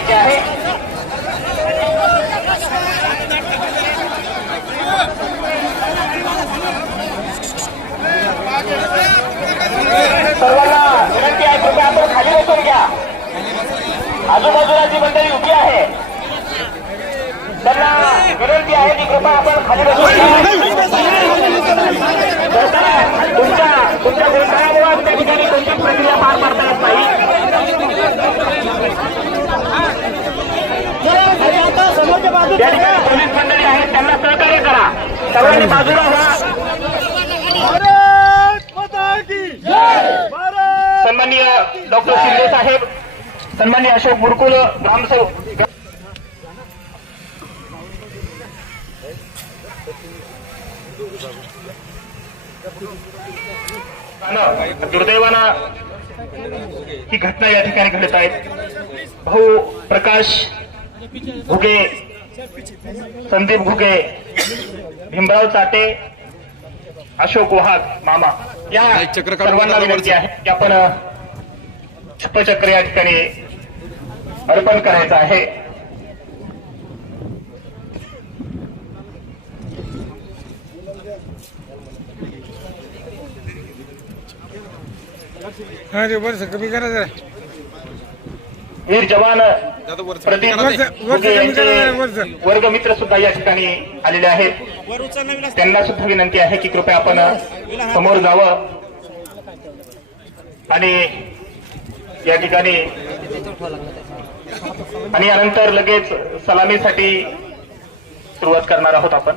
मोकळी आहे सर्वांना विनंती आहे कृपया आपण खाली बसून घ्या. आजूबाजूला जी मंडळी उभी आहे त्यांना विनंती आहे की कृपया आपण खाली बसून घ्या. तुमच्या तुमच्या व्यवसायामुळे त्या ठिकाणी कोणतीच प्रक्रिया पार पाडता येत नाही त्या ठिकाणी पोलीस मंडळी आहेत त्यांना सहकार्य करा बाजूला व्हा सन्माननीय डॉक्टर शिंदे साहेब सन्माननीय अशोक बुरकुल ग्रामसेवक दुर्दैवानं ही घटना या ठिकाणी घडत आहेत भाऊ प्रकाश घुगे संदीप घुगे भीमराव चाटे अशोक वाहक मामा. या सर्वांना विनंती. आहे की आपण पुष्पचक्र या ठिकाणी अर्पण करायचं आहे. हा ते वर्ष कमी करा जरा वीर जवान वर्ष. यांचे वर्गमित्र सुद्धा या ठिकाणी आलेले आहेत. त्यांना सुद्धा विनंती आहे की कृपया आपण समोर जावं. आणि या ठिकाणी आणि यानंतर लगेच सलामीसाठी सुरुवात करणार आहोत आपण.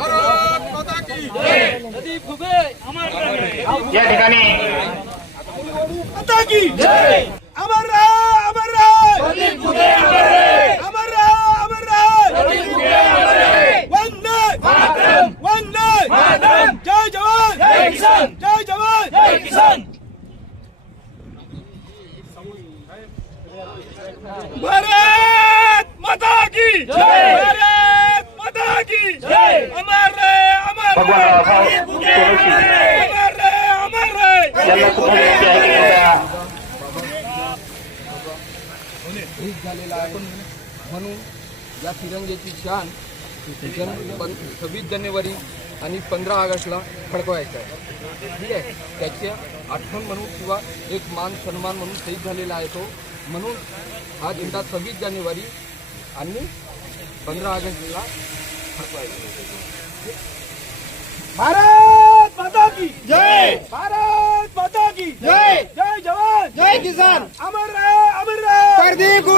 की या ठिकाणी माता की अमर राय! अमर राय! अमर राय! अमर रहे वंदे! वंदे! जय जवान! जय किसान जय जवान! जय किसान भारत माता की! जय भारत माता की! जय अमर भगवान यांना सुद्धा विनंती आहे की झालेला आहे म्हणून या तिरंग्याची शान जन सव्वीस जानेवारी आणि पंधरा ऑगस्टला फडकवायचं आहे ठीक आहे त्याची आठवण म्हणून किंवा एक मान सन्मान म्हणून शहीद झालेला आहे तो म्हणून हा झेंडा सव्वीस जानेवारी आणि पंधरा ऑगस्टला फडकवायचा. भारत माता की जय। भारत माता की जय। जय जवान। जय किसान। अमर रहे अमर रहे। प्रदीप